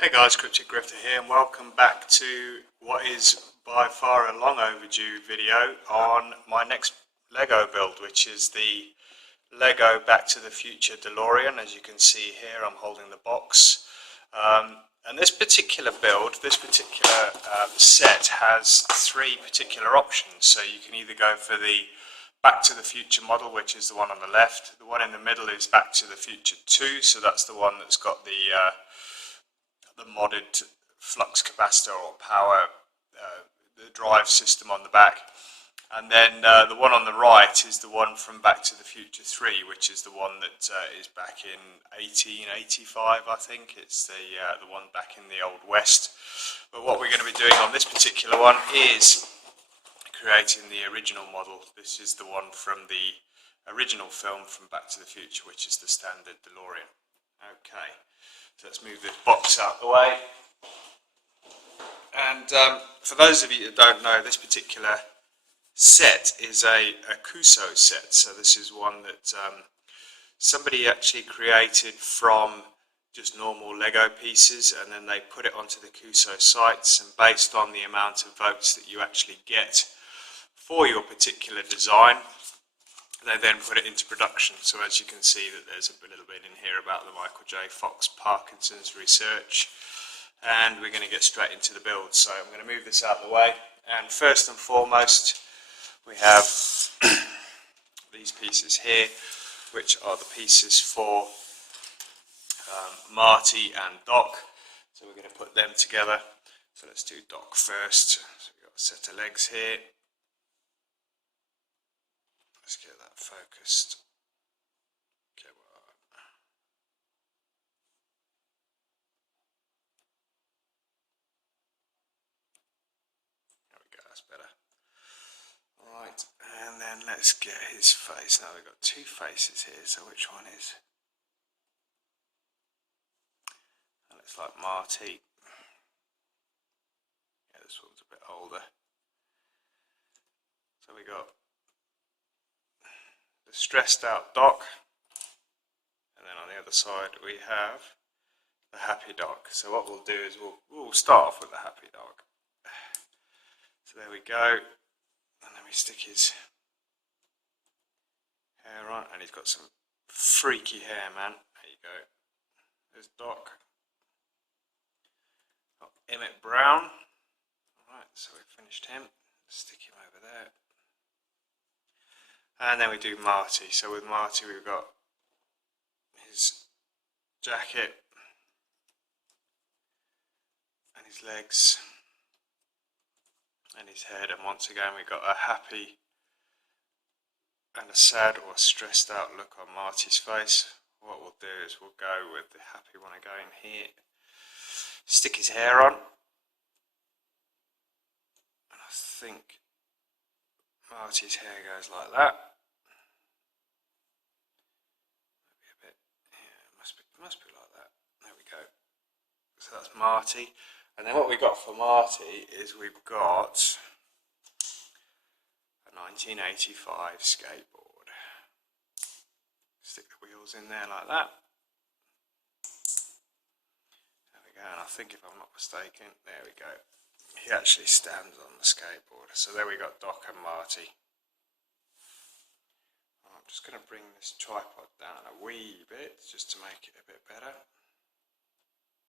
Hey guys, Cryptic Grifter here and welcome back to what is by far a long overdue video on my next Lego build, which is the Lego Back to the Future DeLorean. As you can see here, I'm holding the box. And this particular build, this particular set has three particular options. So you can either go for the Back to the Future model, which is the one on the left. The one in the middle is Back to the Future 2, so that's the one that's got the modded flux capacitor or power, the drive system on the back. And then the one on the right is the one from Back to the Future 3, which is the one that is back in 1885, I think. It's the one back in the Old West. But what we're going to be doing on this particular one is creating the original model. This is the one from the original film from Back to the Future, which is the standard DeLorean. Okay. So let's move this box out of the way. And for those of you that don't know, this particular set is a Cuusoo set. So this is one that somebody actually created from just normal Lego pieces, and then they put it onto the Cuusoo sites, and based on the amount of votes that you actually get for your particular design, they then put it into production. So as you can see, that there's a little bit in here about the Michael J. Fox Parkinson's research, and we're going to get straight into the build. So I'm going to move this out of the way, and first and foremost we have these pieces here, which are the pieces for Marty and Doc. So we're going to put them together. So let's do Doc first. So we've got a set of legs here. Let's get that focused. Okay, well, there we go, that's better. Alright, and then let's get his face. Now we've got two faces here, so which one is? That looks like Marty. Yeah, this one's a bit older. So we got the stressed out Doc, and then on the other side we have the happy Doc. So what we'll do is we'll start off with the happy Doc. So there we go, and then we stick his hair on, and he's got some freaky hair, man. There you go. There's Doc. Got Emmett Brown. Alright, so we've finished him. Stick him over there. And then we do Marty. So with Marty we've got his jacket and his legs and his head, and once again we've got a happy and a sad or stressed out look on Marty's face. What we'll do is we'll go with the happy one again here, stick his hair on, and I think Marty's hair goes like that. Must be like that. There we go. So that's Marty. And then what we got for Marty is we've got a 1985 skateboard. Stick the wheels in there like that. There we go. And I think, if I'm not mistaken, there we go. He actually stands on the skateboard. So there we got Doc and Marty. I'm just going to bring this tripod down a wee bit just to make it a bit better.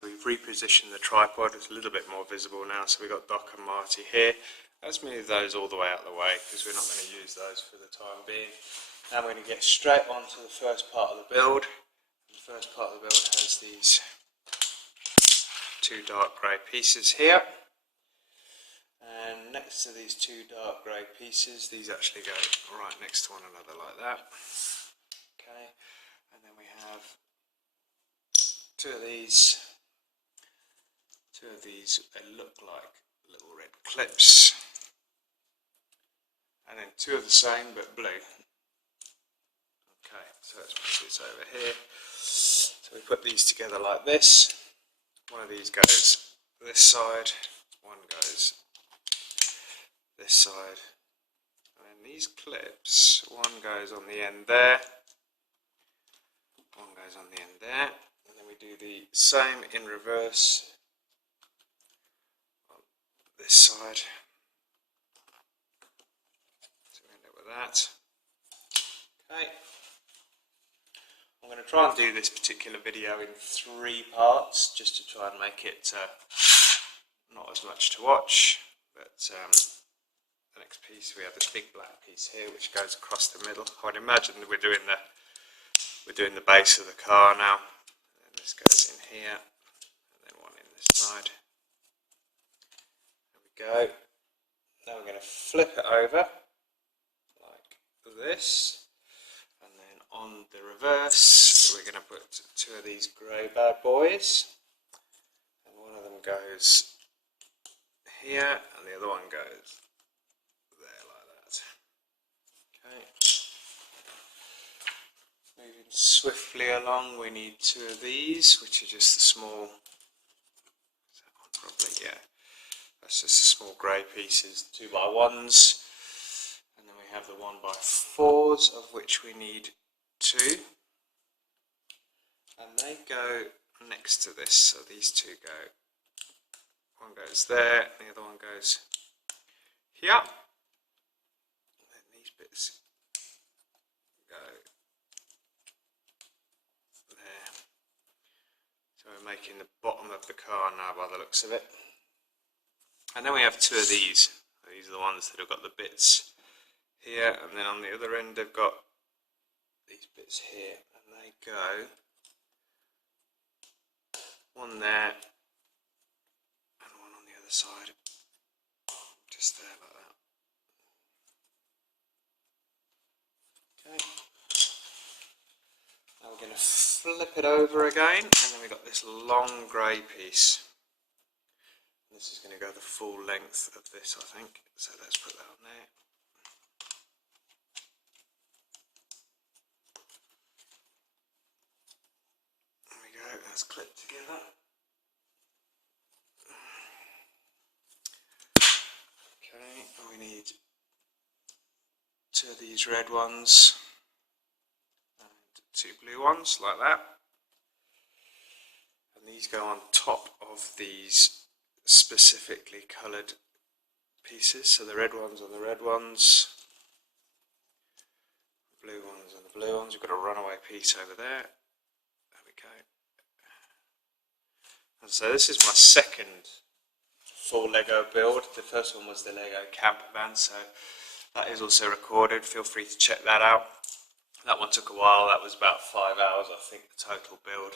We've repositioned the tripod, it's a little bit more visible now, so we've got Doc and Marty here. Let's move those all the way out of the way because we're not going to use those for the time being. Now we're going to get straight on to the first part of the build. The first part of the build has these two dark grey pieces here. And next to these two dark grey pieces, these actually go right next to one another like that. Okay, and then we have two of these. They look like little red clips. And then two of the same but blue. Okay, so let's put this over here. So we put these together like this. One of these goes this side, one goes this side, and then these clips, one goes on the end there, one goes on the end there, and then we do the same in reverse this side. So we end up with that. Okay. I'm going to try and do this particular video in 3 parts, just to try and make it not as much to watch. But the next piece, we have this big black piece here, which goes across the middle. I would imagine that we're doing the base of the car now. And this goes in here, and then one in this side. There we go. Now we're going to flip it over like this, and then on the reverse, we're going to put 2 of these grey bad boys, and one of them goes here, and the other one goes there like that. Okay. Moving swiftly along, we need 2 of these, which are just the small, is that one probably, yeah, that's just the small grey pieces, 2x1s, and then we have the 1x4s, of which we need 2, and they go next to this, so these 2 go, one goes there, and the other one goes here, and then these bits go there. So we're making the bottom of the car now by the looks of it. And then we have 2 of these. These are the ones that have got the bits here, and then on the other end they've got these bits here, and they go one there and one on the other side, just there like that. Okay. Now we're going to flip it over again, and then we've got this long grey piece. This is going to go the full length of this, I think, so let's put that on there. There we go, that's clipped together. Okay, and we need 2 of these red ones and 2 blue ones, like that. And these go on top of these specifically coloured pieces, so the red ones on the red ones, the blue ones on the blue ones. We've got a runaway piece over there. There we go. And so this is my second full Lego build. The first one was the Lego camper van, so that is also recorded. Feel free to check that out. That one took a while. That was about 5 hours, I think, the total build.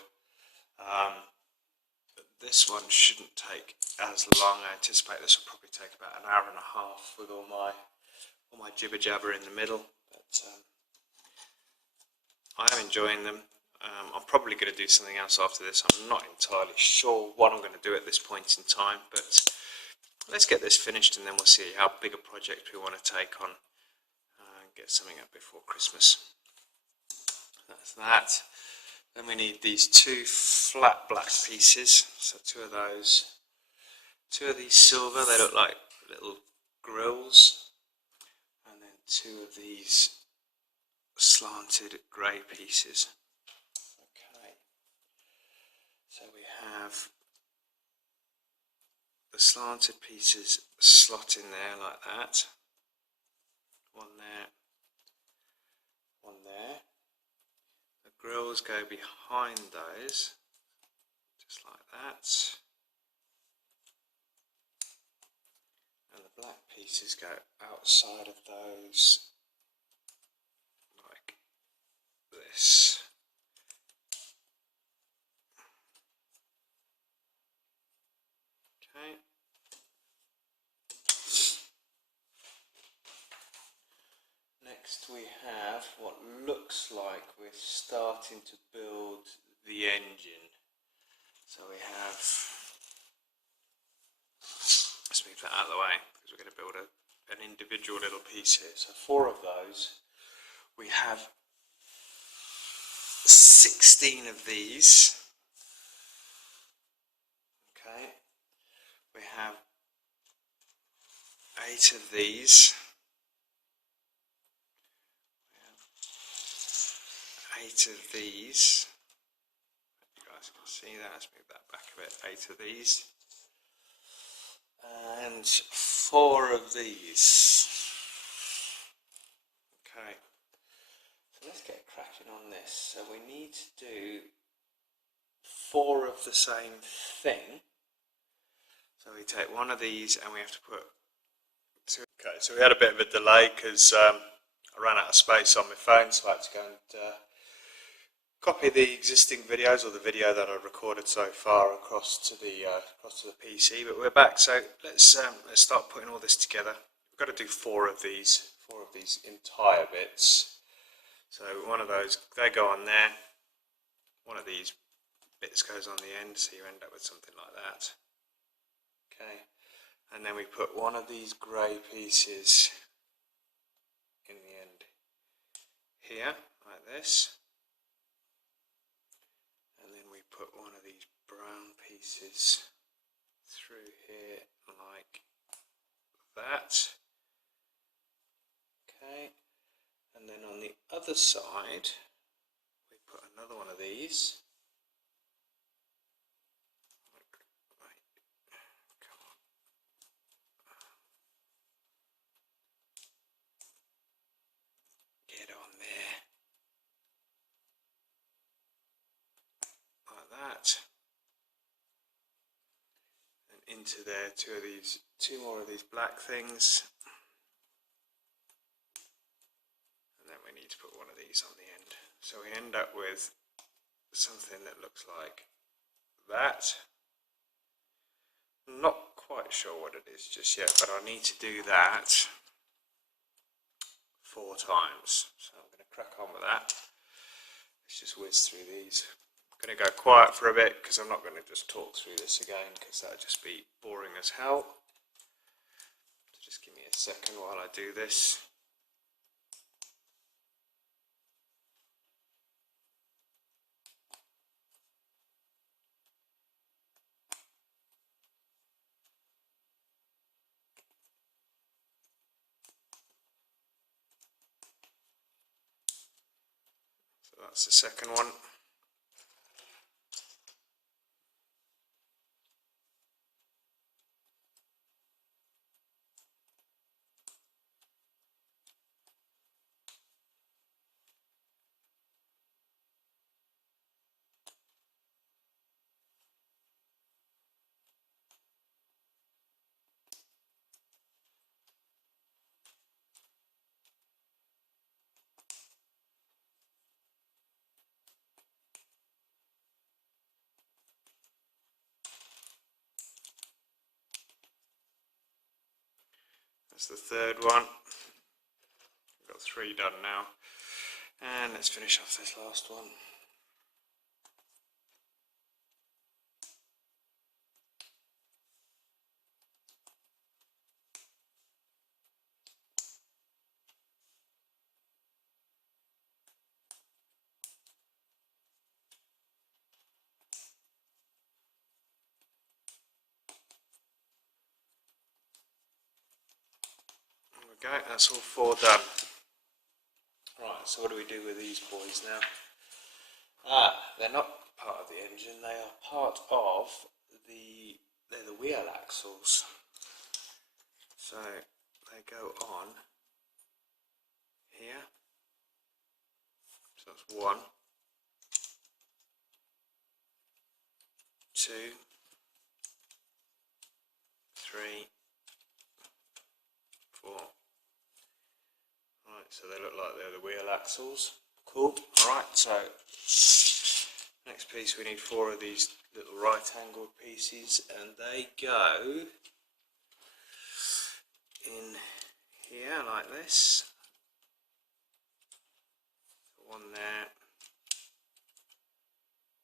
This one shouldn't take as long. I anticipate this will probably take about an hour and a half with all my jibber jabber in the middle. But I am enjoying them. I'm probably going to do something else after this. I'm not entirely sure what I'm going to do at this point in time, but let's get this finished and then we'll see how big a project we want to take on and get something up before Christmas. That's that. Then we need these 2 flat black pieces, so 2 of those. 2 of these silver, they look like little grills. And then 2 of these slanted grey pieces. Okay, so we have the slanted pieces slot in there like that. One there, one there. The grills go behind those, just like that. And the black pieces go outside of those, like this. Okay. Next we have what looks like we're starting to build the engine. So we have, let's move that out of the way because we're going to build an individual little piece here. So 4 of those. We have 16 of these. Okay. We have 8 of these. 8 of these. You guys can see that. Let's move that back a bit. 8 of these. and 4 of these. Okay, so let's get cracking on this. So we need to do 4 of the same thing. So we take one of these and we have to put 2. Okay, so we had a bit of a delay because I ran out of space on my phone, so I had to go and copy the existing videos, or the video that I recorded so far, across to the PC. But we're back, so let's start putting all this together. We've got to do 4 of these entire bits. So one of those, they go on there. One of these bits goes on the end, so you end up with something like that. Okay, and then we put one of these grey pieces in the end here, like this. And then we put one of these brown pieces through here like that. Okay, and then on the other side we put another one of these. Come on. Get on there. Like that. And into there, 2 more of these black things. And then we need to put one of these on the end. So we end up with something that looks like that. I'm not quite sure what it is just yet, but I need to do that 4 times. So I'm going to crack on with that. Let's just whiz through these. I'm going to go quiet for a bit because I'm not going to just talk through this again, because that would just be boring as hell. So just give me a second while I do this. So that's the second one. That's the third one. We've got 3 done now. And let's finish off this last one. Okay, that's all 4 done. Right, so what do we do with these boys now? They're not part of the engine, they are part of they're the wheel axles. So they go on here. So that's 1, 2, 3, 4. Right, so they look like they're the wheel axles. Cool. Alright, so next piece, we need 4 of these little right angled pieces, and they go in here like this. 1 there,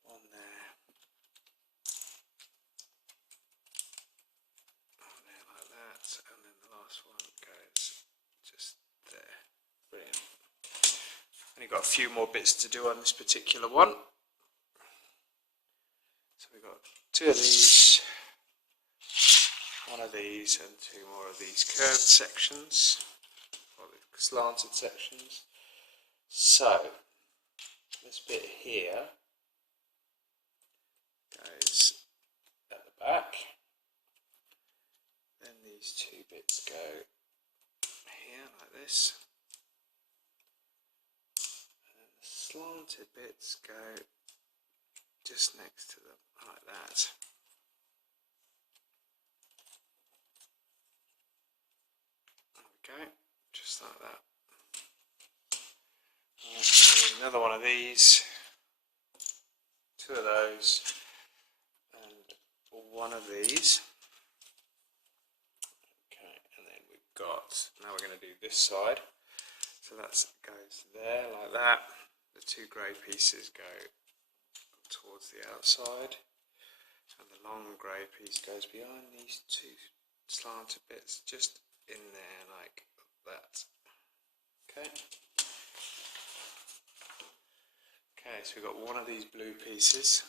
1 there, 1 there like that, and then the last one goes just there. Brilliant. Only got a few more bits to do on this particular one. So we've got 2 of these, 1 of these, and 2 more of these curved sections, or the slanted sections. So this bit here goes at the back. these two bits go here like this, and the slanted bits go just next to them like that. Okay, just like that. And another one of these, two of those, and one of these. Okay, and then we've got, now we're going to do this side. So that goes there like that. The two grey pieces go towards the outside, and the long grey piece goes behind these two slanted bits, just in there like that. Okay. Okay, so we've got one of these blue pieces.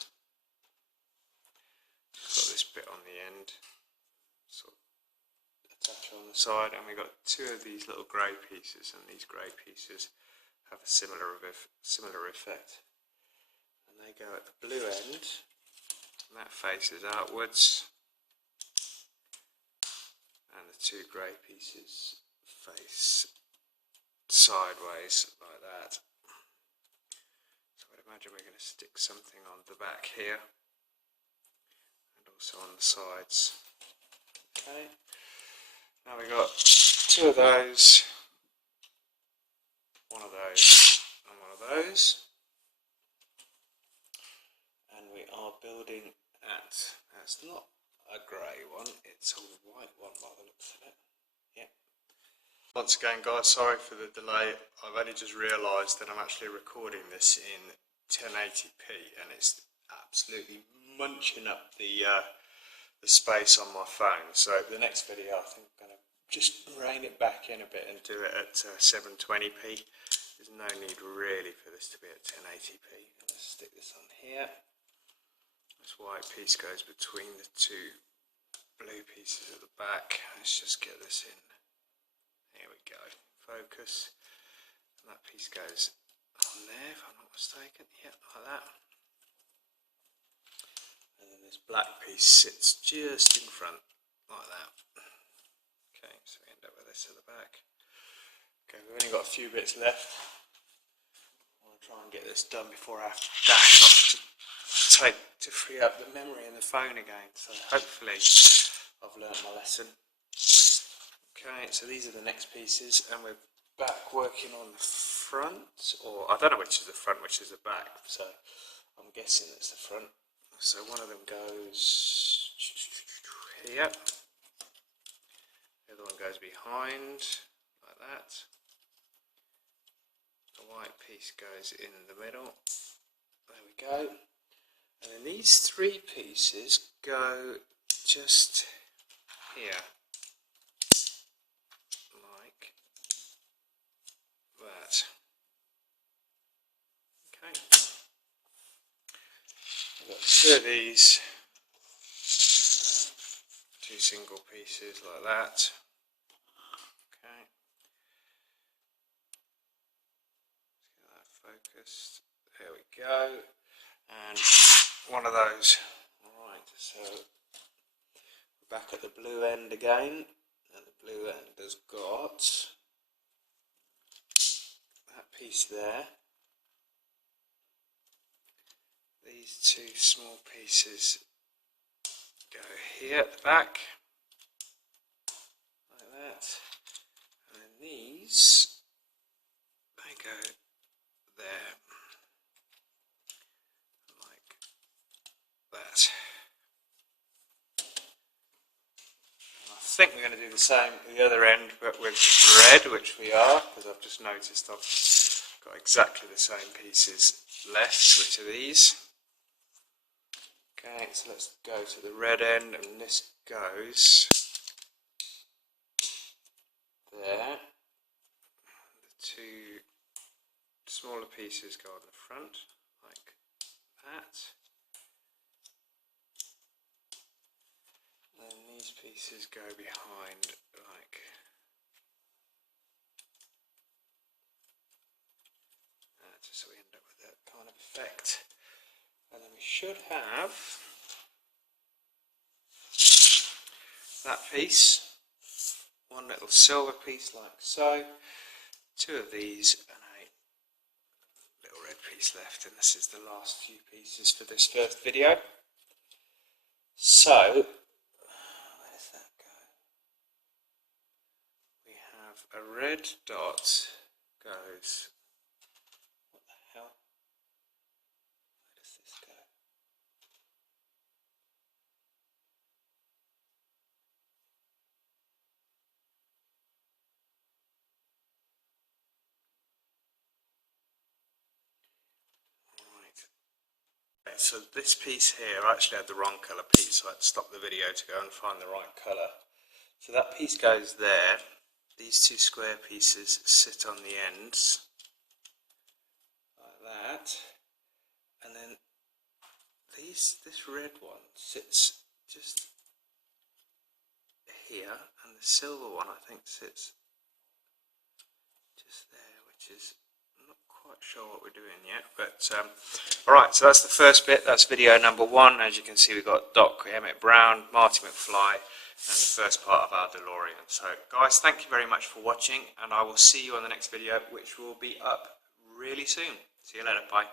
Got this bit on the end, sort of attach on the side, and we've got two of these little grey pieces, and these grey pieces have a similar effect. And they go at the blue end, and that faces outwards, and the two grey pieces face sideways like that. So I'd imagine we're going to stick something on the back here, and also on the sides. Okay, now we've got two of those, one of those, and one of those. And we are building at, it's not a grey one, it's a white one by the looks of it. Yeah. Once again guys, sorry for the delay. I've only just realised that I'm actually recording this in 1080p, and it's absolutely munching up the space on my phone. So the next video I think I'm going to just rein it back in a bit and do it at 720p. There's no need really for this to be at 1080p. Let's stick this on here. This white piece goes between the two blue pieces at the back. Let's just get this in. Here we go. Focus. And that piece goes on there, if I'm not mistaken. Yeah, like that. And then this black piece sits just in front, like that. Okay, so we end up with this at the back. Okay, we've only got a few bits left. I want to try and get this done before I have to dash off to free up the memory in the phone again. So hopefully I've learnt my lesson. Okay, so these are the next pieces, and we're back working on the front, or I don't know which is the front, which is the back, so I'm guessing it's the front. So one of them goes here, the other one goes behind, like that. The white piece goes in the middle, there we go. And then these three pieces go just here, like that. Okay. I've got two of these, two single pieces like that. Okay. Let's get that focused. There we go. And one of those. Alright, so we're back at the blue end again, and the blue end has got that piece there. These two small pieces go here at the back, like that, and then these, they go there. That. I think we're going to do the same at the other end, but with red, which we are, because I've just noticed I've got exactly the same pieces left, which are these. Okay, so let's go to the red end, and this goes there. The two smaller pieces go on the front, like that. And these pieces go behind, like that, so we end up with that kind of effect. And then we should have that piece one little silver piece like so, two of these, and a little red piece left, and this is the last few pieces for this first video. So, where does that go? We have a red dot goes, what the hell? Where does this go? Right, so this piece here, I actually had the wrong colour piece, so I had to stop the video to go and find the right colour. So that piece goes there. These two square pieces sit on the ends, like that. And then this red one sits just here, and the silver one I think sits just there, which is not quite sure what we're doing yet, but alright, so that's the first bit. That's video number 1. As you can see, we've got Doc, Emmett Brown, Marty McFly, and the first part of our DeLorean. So guys, thank you very much for watching, and I will see you on the next video, which will be up really soon. See you later, bye.